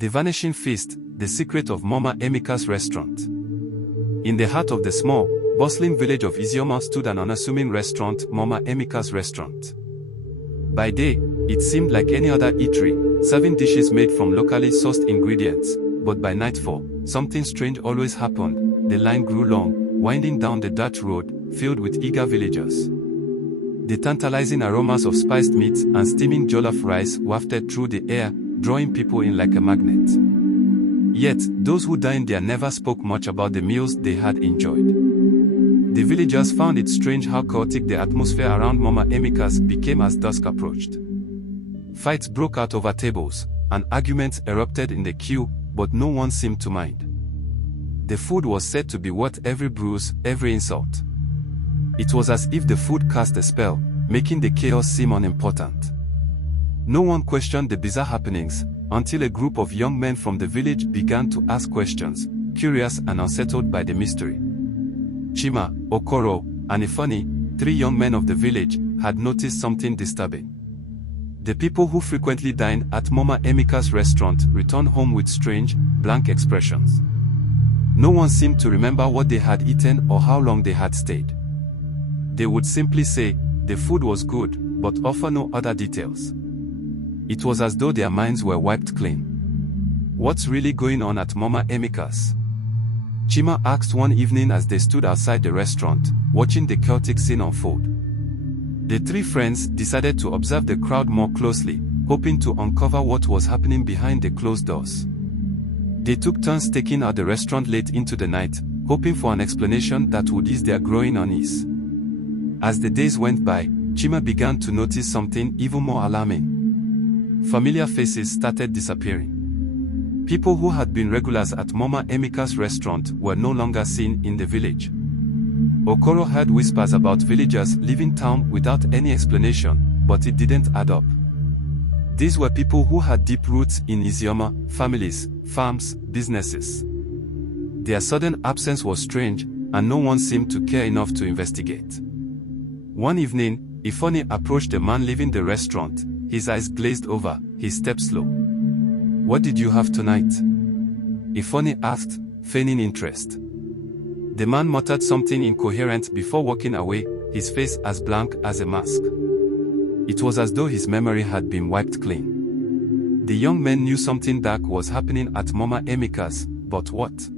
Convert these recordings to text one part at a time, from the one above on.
The Vanishing Feast, the secret of Mama Emeka's restaurant. In the heart of the small, bustling village of Isioma stood an unassuming restaurant, Mama Emeka's restaurant. By day, it seemed like any other eatery, serving dishes made from locally sourced ingredients, but by nightfall, something strange always happened. The line grew long, winding down the dirt road, filled with eager villagers. The tantalizing aromas of spiced meats and steaming jollof rice wafted through the air, drawing people in like a magnet. Yet, those who dined there never spoke much about the meals they had enjoyed. The villagers found it strange how chaotic the atmosphere around Mama Emeka's became as dusk approached. Fights broke out over tables, and arguments erupted in the queue, but no one seemed to mind. The food was said to be worth every bruise, every insult. It was as if the food cast a spell, making the chaos seem unimportant. No one questioned the bizarre happenings, until a group of young men from the village began to ask questions, curious and unsettled by the mystery. Chima, Okoro, and Ifani, 3 young men of the village, had noticed something disturbing. The people who frequently dined at Mama Emeka's restaurant returned home with strange, blank expressions. No one seemed to remember what they had eaten or how long they had stayed. They would simply say, the food was good, but offer no other details. It was as though their minds were wiped clean. What's really going on at Mama Emeka's? Chima asked one evening as they stood outside the restaurant, watching the chaotic scene unfold. The 3 friends decided to observe the crowd more closely, hoping to uncover what was happening behind the closed doors. They took turns staking out the restaurant late into the night, hoping for an explanation that would ease their growing unease. As the days went by, Chima began to notice something even more alarming. Familiar faces started disappearing. People who had been regulars at Mama Emeka's restaurant were no longer seen in the village. Okoro heard whispers about villagers leaving town without any explanation, but it didn't add up. These were people who had deep roots in Isioma, families, farms, businesses. Their sudden absence was strange, and no one seemed to care enough to investigate. One evening, Ifani approached the man leaving the restaurant, his eyes glazed over, his step slow. "What did you have tonight?" Ifani asked, feigning interest. The man muttered something incoherent before walking away, his face as blank as a mask. It was as though his memory had been wiped clean. The young men knew something dark was happening at Mama Emeka's, but what?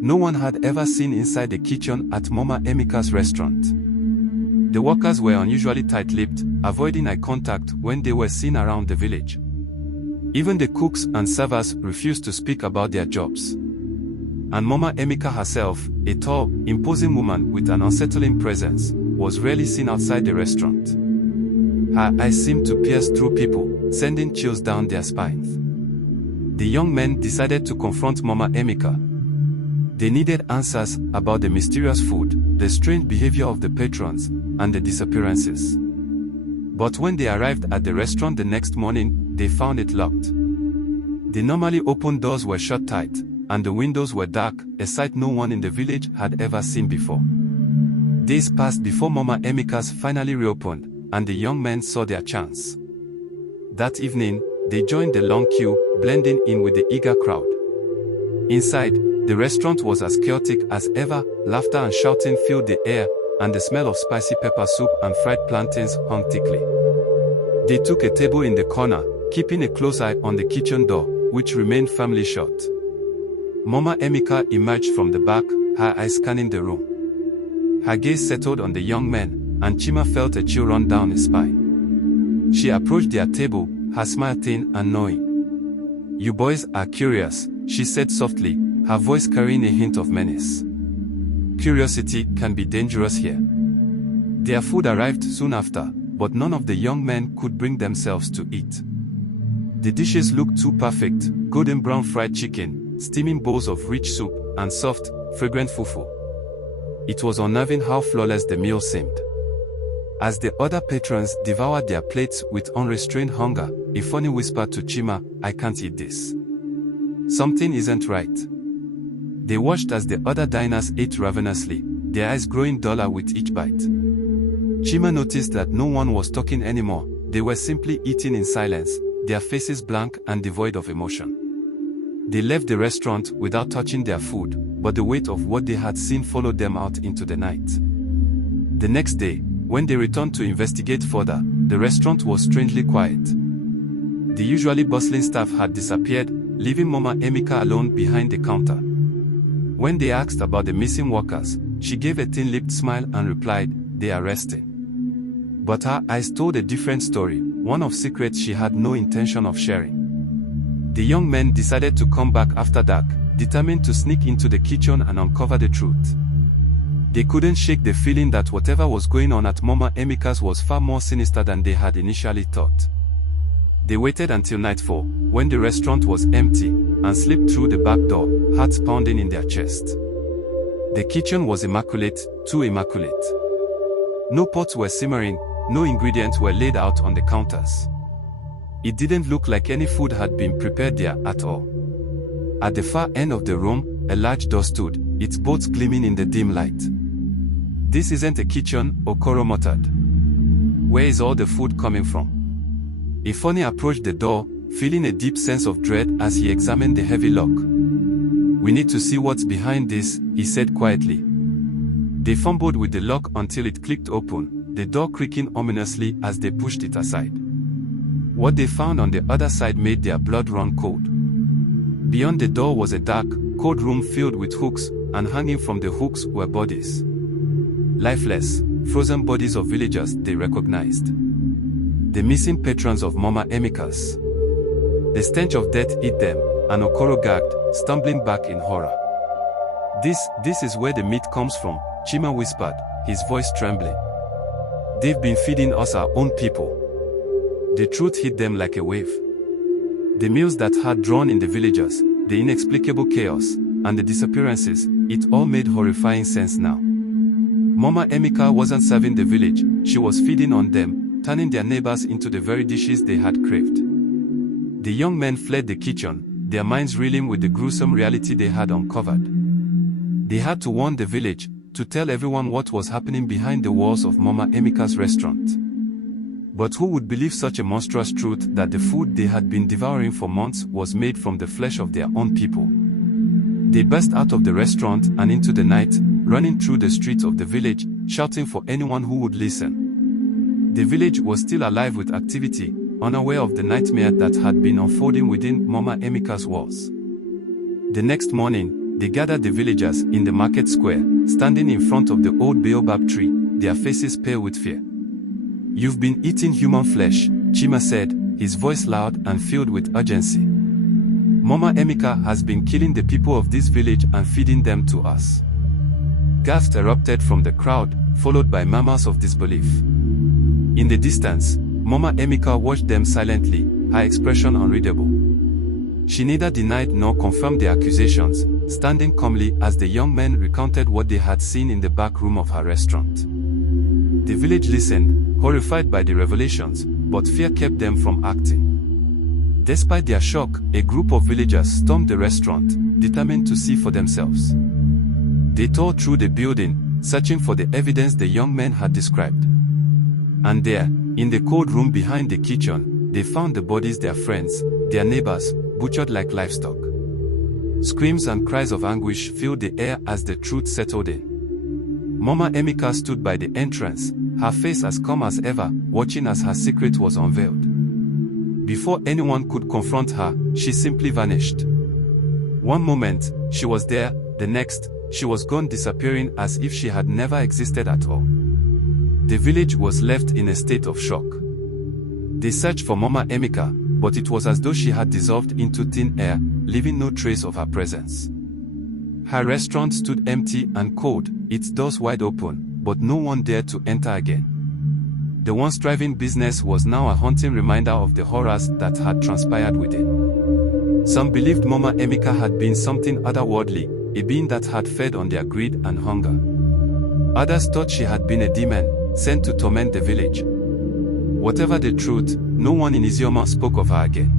No one had ever seen inside the kitchen at Mama Emeka's restaurant. The workers were unusually tight-lipped, avoiding eye contact when they were seen around the village. Even the cooks and servers refused to speak about their jobs. And Mama Emeka herself, a tall, imposing woman with an unsettling presence, was rarely seen outside the restaurant. Her eyes seemed to pierce through people, sending chills down their spines. The young men decided to confront Mama Emeka. They needed answers about the mysterious food, the strange behavior of the patrons, and the disappearances. But when they arrived at the restaurant the next morning, they found it locked. The normally open doors were shut tight, and the windows were dark, a sight no one in the village had ever seen before. Days passed before Mama Emeka's finally reopened, and the young men saw their chance. That evening, they joined the long queue, blending in with the eager crowd. Inside, the restaurant was as chaotic as ever, laughter and shouting filled the air, and the smell of spicy pepper soup and fried plantains hung thickly. They took a table in the corner, keeping a close eye on the kitchen door, which remained firmly shut. Mama Emeka emerged from the back, her eyes scanning the room. Her gaze settled on the young men, and Chima felt a chill run down his spine. She approached their table, her smile thin and knowing. "You boys are curious," she said softly, her voice carrying a hint of menace. Curiosity can be dangerous here. Their food arrived soon after, but none of the young men could bring themselves to eat. The dishes looked too perfect: golden brown fried chicken, steaming bowls of rich soup, and soft, fragrant fufu. It was unnerving how flawless the meal seemed. As the other patrons devoured their plates with unrestrained hunger, Ifani whispered to Chima, "I can't eat this. Something isn't right." They watched as the other diners ate ravenously, their eyes growing duller with each bite. Chima noticed that no one was talking anymore. They were simply eating in silence, their faces blank and devoid of emotion. They left the restaurant without touching their food, but the weight of what they had seen followed them out into the night. The next day, when they returned to investigate further, the restaurant was strangely quiet. The usually bustling staff had disappeared, leaving Mama Emeka alone behind the counter. When they asked about the missing workers, she gave a thin-lipped smile and replied, "They are resting." But her eyes told a different story, one of secrets she had no intention of sharing. The young men decided to come back after dark, determined to sneak into the kitchen and uncover the truth. They couldn't shake the feeling that whatever was going on at Mama Emeka's was far more sinister than they had initially thought. They waited until nightfall, when the restaurant was empty, and slipped through the back door, hearts pounding in their chest. The kitchen was immaculate, too immaculate. No pots were simmering, no ingredients were laid out on the counters. It didn't look like any food had been prepared there at all. At the far end of the room, a large door stood, its bolts gleaming in the dim light. "This isn't a kitchen," Okoro muttered. "Where is all the food coming from?" Ifeanyi approached the door, feeling a deep sense of dread as he examined the heavy lock. "We need to see what's behind this," he said quietly. They fumbled with the lock until it clicked open, the door creaking ominously as they pushed it aside. What they found on the other side made their blood run cold. Beyond the door was a dark, cold room filled with hooks, and hanging from the hooks were bodies. Lifeless, frozen bodies of villagers they recognized. The missing patrons of Mama Emeka's. The stench of death hit them, and Okoro gagged, stumbling back in horror. This is where the meat comes from," Chima whispered, his voice trembling. "They've been feeding us our own people." The truth hit them like a wave. The meals that had drawn in the villagers, the inexplicable chaos, and the disappearances, it all made horrifying sense now. Mama Emeka wasn't serving the village, she was feeding on them, turning their neighbors into the very dishes they had craved. The young men fled the kitchen, their minds reeling with the gruesome reality they had uncovered. They had to warn the village, to tell everyone what was happening behind the walls of Mama Emeka's restaurant. But who would believe such a monstrous truth that the food they had been devouring for months was made from the flesh of their own people? They burst out of the restaurant and into the night, running through the streets of the village, shouting for anyone who would listen. The village was still alive with activity, unaware of the nightmare that had been unfolding within Mama Emeka's walls. The next morning, they gathered the villagers in the market square, standing in front of the old baobab tree, their faces pale with fear. "You've been eating human flesh," Chima said, his voice loud and filled with urgency. "Mama Emeka has been killing the people of this village and feeding them to us." Gasps erupted from the crowd, followed by murmurs of disbelief. In the distance, Mama Emeka watched them silently, her expression unreadable. She neither denied nor confirmed the accusations, standing calmly as the young men recounted what they had seen in the back room of her restaurant. The village listened, horrified by the revelations, but fear kept them from acting. Despite their shock, a group of villagers stormed the restaurant, determined to see for themselves. They tore through the building, searching for the evidence the young men had described. And there, in the cold room behind the kitchen, they found the bodies their friends, their neighbors, butchered like livestock. Screams and cries of anguish filled the air as the truth settled in. Mama Emeka stood by the entrance, her face as calm as ever, watching as her secret was unveiled. Before anyone could confront her, she simply vanished. One moment, she was there, the next, she was gone, disappearing as if she had never existed at all. The village was left in a state of shock. They searched for Mama Emeka, but it was as though she had dissolved into thin air, leaving no trace of her presence. Her restaurant stood empty and cold, its doors wide open, but no one dared to enter again. The once thriving business was now a haunting reminder of the horrors that had transpired within. Some believed Mama Emeka had been something otherworldly, a being that had fed on their greed and hunger. Others thought she had been a demon, sent to torment the village. Whatever the truth, no one in Izioma spoke of her again.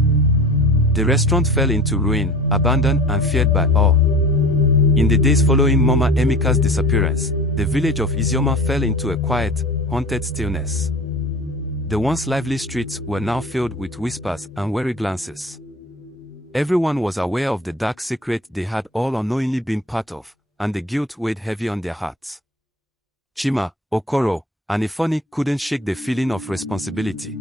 The restaurant fell into ruin, abandoned and feared by all. In the days following Mama Emeka's disappearance, the village of Izioma fell into a quiet, haunted stillness. The once lively streets were now filled with whispers and wary glances. Everyone was aware of the dark secret they had all unknowingly been part of, and the guilt weighed heavy on their hearts. Chima, Okoro, and Ifeanyi couldn't shake the feeling of responsibility.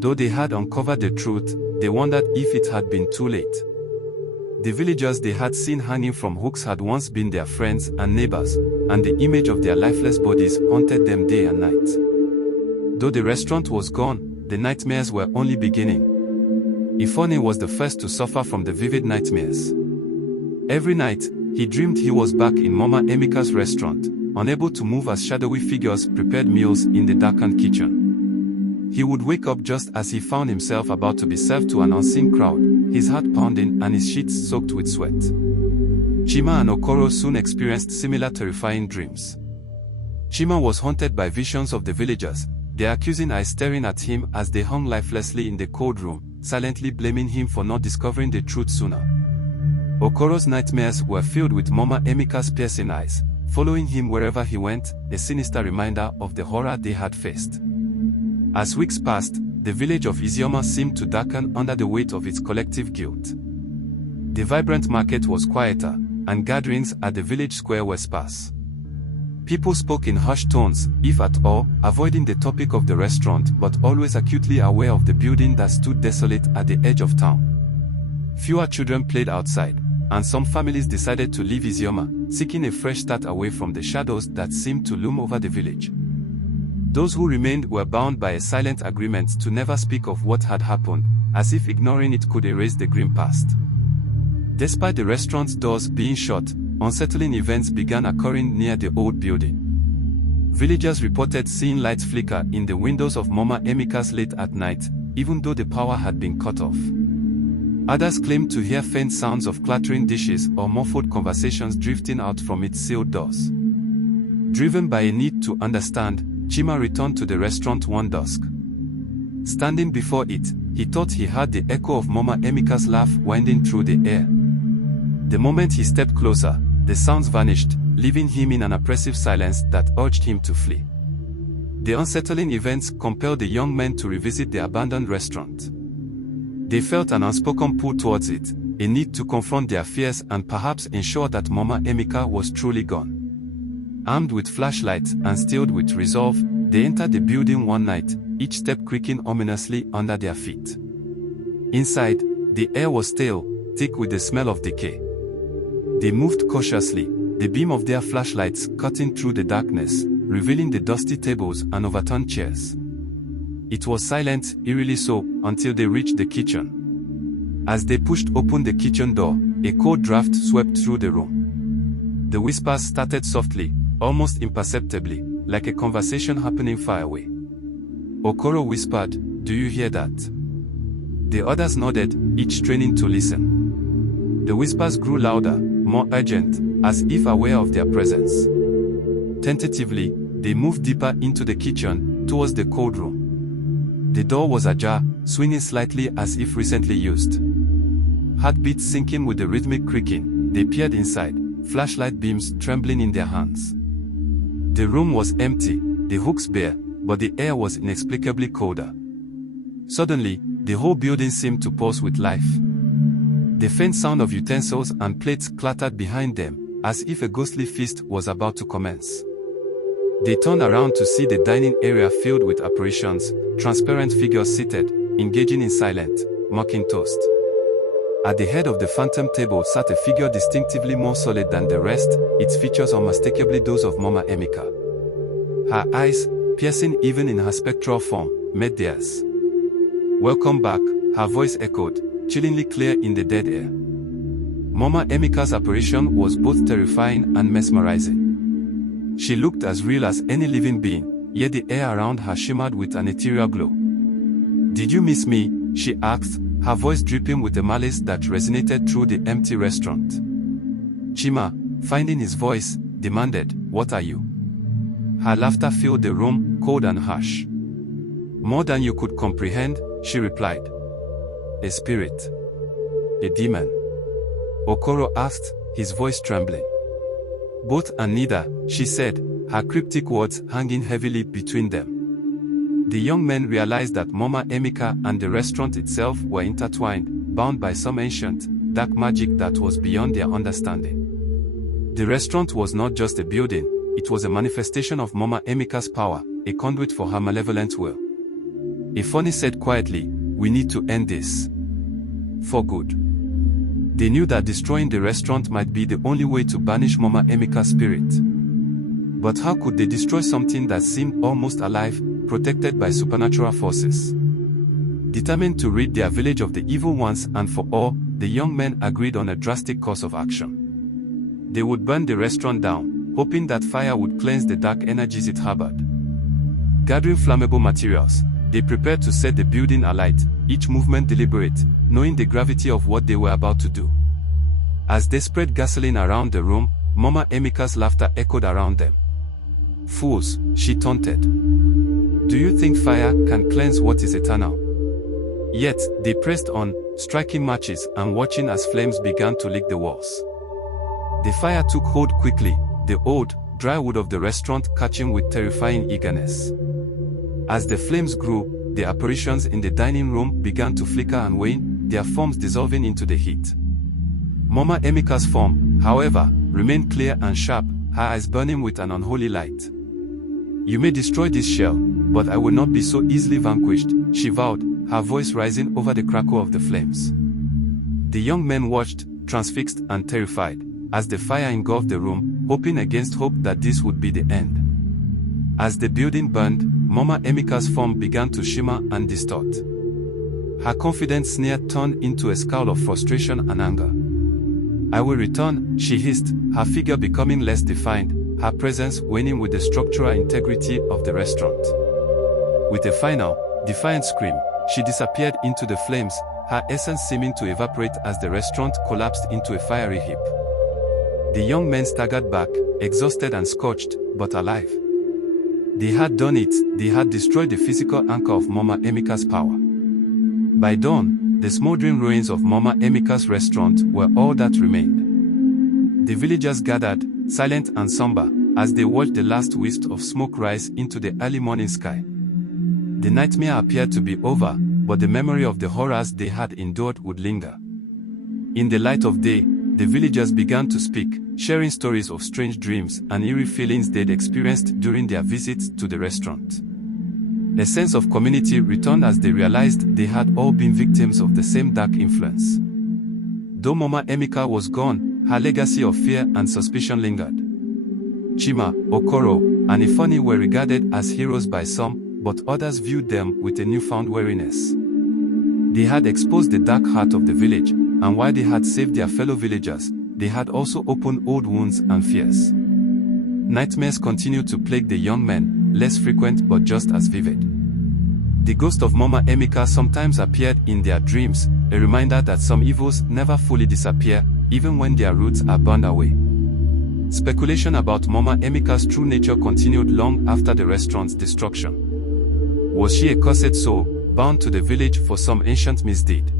Though they had uncovered the truth, they wondered if it had been too late. The villagers they had seen hanging from hooks had once been their friends and neighbors, and the image of their lifeless bodies haunted them day and night. Though the restaurant was gone, the nightmares were only beginning. Ifeanyi was the first to suffer from the vivid nightmares. Every night, he dreamed he was back in Mama Emeka's restaurant, unable to move as shadowy figures prepared meals in the darkened kitchen. He would wake up just as he found himself about to be served to an unseen crowd, his heart pounding and his sheets soaked with sweat. Chima and Okoro soon experienced similar terrifying dreams. Chima was haunted by visions of the villagers, their accusing eyes staring at him as they hung lifelessly in the cold room, silently blaming him for not discovering the truth sooner. Okoro's nightmares were filled with Mama Emeka's piercing eyes, following him wherever he went, a sinister reminder of the horror they had faced. As weeks passed, the village of Izioma seemed to darken under the weight of its collective guilt. The vibrant market was quieter, and gatherings at the village square were sparse. People spoke in hushed tones, if at all, avoiding the topic of the restaurant but always acutely aware of the building that stood desolate at the edge of town. Fewer children played outside, and some families decided to leave Izioma, seeking a fresh start away from the shadows that seemed to loom over the village. Those who remained were bound by a silent agreement to never speak of what had happened, as if ignoring it could erase the grim past. Despite the restaurant's doors being shut, unsettling events began occurring near the old building. Villagers reported seeing lights flicker in the windows of Mama Emeka's late at night, even though the power had been cut off. Others claimed to hear faint sounds of clattering dishes or muffled conversations drifting out from its sealed doors. Driven by a need to understand, Chima returned to the restaurant one dusk. Standing before it, he thought he heard the echo of Mama Emeka's laugh winding through the air. The moment he stepped closer, the sounds vanished, leaving him in an oppressive silence that urged him to flee. The unsettling events compelled the young men to revisit the abandoned restaurant. They felt an unspoken pull towards it, a need to confront their fears and perhaps ensure that Mama Emeka was truly gone. Armed with flashlights and steeled with resolve, they entered the building one night, each step creaking ominously under their feet. Inside, the air was stale, thick with the smell of decay. They moved cautiously, the beam of their flashlights cutting through the darkness, revealing the dusty tables and overturned chairs. It was silent, eerily so, until they reached the kitchen. As they pushed open the kitchen door, a cold draft swept through the room. The whispers started softly, almost imperceptibly, like a conversation happening far away. Okoro whispered, "Do you hear that?" The others nodded, each straining to listen. The whispers grew louder, more urgent, as if aware of their presence. Tentatively, they moved deeper into the kitchen, towards the cold room. The door was ajar, swinging slightly as if recently used. Heartbeats syncing with the rhythmic creaking, they peered inside, flashlight beams trembling in their hands. The room was empty, the hooks bare, but the air was inexplicably colder. Suddenly, the whole building seemed to pulse with life. The faint sound of utensils and plates clattered behind them, as if a ghostly feast was about to commence. They turned around to see the dining area filled with apparitions, transparent figures seated, engaging in silent, mocking toast. At the head of the phantom table sat a figure distinctively more solid than the rest, its features unmistakably those of Mama Emeka. Her eyes, piercing even in her spectral form, met theirs. "Welcome back," her voice echoed, chillingly clear in the dead air. Mama Emeka's apparition was both terrifying and mesmerizing. She looked as real as any living being, yet the air around her shimmered with an ethereal glow. "Did you miss me?" she asked, her voice dripping with a malice that resonated through the empty restaurant. Chima, finding his voice, demanded, "What are you?" Her laughter filled the room, cold and harsh. "More than you could comprehend," she replied. "A spirit. A demon?" Okoro asked, his voice trembling. "Both and neither," she said, her cryptic words hanging heavily between them. The young men realized that Mama Emeka and the restaurant itself were intertwined, bound by some ancient, dark magic that was beyond their understanding. The restaurant was not just a building, it was a manifestation of Mama Emeka's power, a conduit for her malevolent will. Efoni said quietly, "We need to end this. For good." They knew that destroying the restaurant might be the only way to banish Mama Emeka's spirit. But how could they destroy something that seemed almost alive, protected by supernatural forces? Determined to rid their village of the evil ones and for all, the young men agreed on a drastic course of action. They would burn the restaurant down, hoping that fire would cleanse the dark energies it harbored. Gathering flammable materials, they prepared to set the building alight, each movement deliberate, knowing the gravity of what they were about to do. As they spread gasoline around the room, Mama Emeka's laughter echoed around them. "Fools," she taunted. "Do you think fire can cleanse what is eternal?" Yet, they pressed on, striking matches and watching as flames began to lick the walls. The fire took hold quickly, the old, dry wood of the restaurant catching with terrifying eagerness. As the flames grew, the apparitions in the dining room began to flicker and wane, their forms dissolving into the heat. Mama Emeka's form, however, remained clear and sharp, her eyes burning with an unholy light. "You may destroy this shell, but I will not be so easily vanquished," she vowed, her voice rising over the crackle of the flames. The young men watched, transfixed and terrified, as the fire engulfed the room, hoping against hope that this would be the end. As the building burned, Mama Emeka's form began to shimmer and distort. Her confident sneer turned into a scowl of frustration and anger. "I will return," she hissed, her figure becoming less defined, her presence waning with the structural integrity of the restaurant. With a final, defiant scream, she disappeared into the flames, her essence seeming to evaporate as the restaurant collapsed into a fiery heap. The young men staggered back, exhausted and scorched, but alive. They had done it, they had destroyed the physical anchor of Mama Emeka's power. By dawn, the smoldering ruins of Mama Emeka's restaurant were all that remained. The villagers gathered, silent and somber, as they watched the last wisp of smoke rise into the early morning sky. The nightmare appeared to be over, but the memory of the horrors they had endured would linger. In the light of day, the villagers began to speak, sharing stories of strange dreams and eerie feelings they'd experienced during their visits to the restaurant. A sense of community returned as they realized they had all been victims of the same dark influence. Though Mama Emeka was gone, her legacy of fear and suspicion lingered. Chima, Okoro, and Efoni were regarded as heroes by some, but others viewed them with a newfound wariness. They had exposed the dark heart of the village, and while they had saved their fellow villagers, they had also opened old wounds and fears. Nightmares continued to plague the young men, less frequent but just as vivid. The ghost of Mama Emeka sometimes appeared in their dreams, a reminder that some evils never fully disappear, even when their roots are burned away. Speculation about Mama Emeka's true nature continued long after the restaurant's destruction. Was she a cursed soul, bound to the village for some ancient misdeed?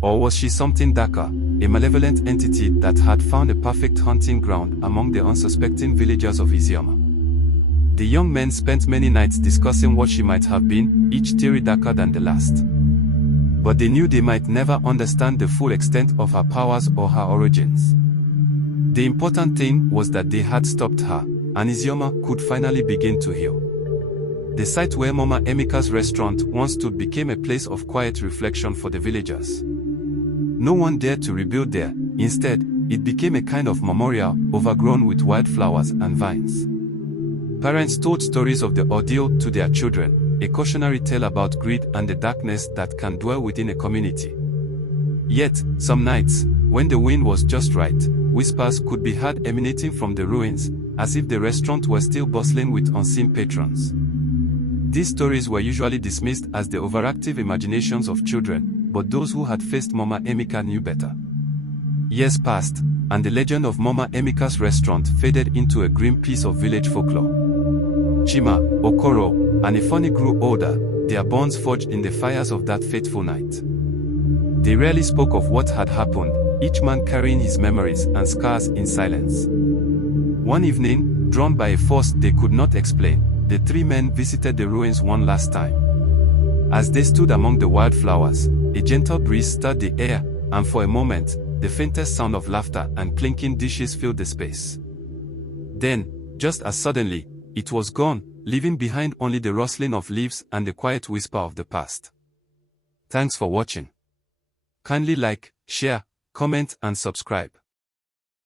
Or was she something darker, a malevolent entity that had found a perfect hunting ground among the unsuspecting villagers of Izioma? The young men spent many nights discussing what she might have been, each theory darker than the last. But they knew they might never understand the full extent of her powers or her origins. The important thing was that they had stopped her, and Izioma could finally begin to heal. The site where Mama Emeka's restaurant once stood became a place of quiet reflection for the villagers. No one dared to rebuild there, instead, it became a kind of memorial, overgrown with wildflowers and vines. Parents told stories of the ordeal to their children, a cautionary tale about greed and the darkness that can dwell within a community. Yet, some nights, when the wind was just right, whispers could be heard emanating from the ruins, as if the restaurant were still bustling with unseen patrons. These stories were usually dismissed as the overactive imaginations of children, but those who had faced Mama Emeka knew better. Years passed, and the legend of Mama Emeka's restaurant faded into a grim piece of village folklore. Chima, Okoro, and Efoni grew older, their bonds forged in the fires of that fateful night. They rarely spoke of what had happened, each man carrying his memories and scars in silence. One evening, drawn by a force they could not explain, the three men visited the ruins one last time. As they stood among the wildflowers, A gentle breeze stirred the air, and for a moment, the faintest sound of laughter and clinking dishes filled the space. Then, just as suddenly, it was gone, leaving behind only the rustling of leaves and the quiet whisper of the past. Thanks for watching. Kindly like, share, comment and subscribe.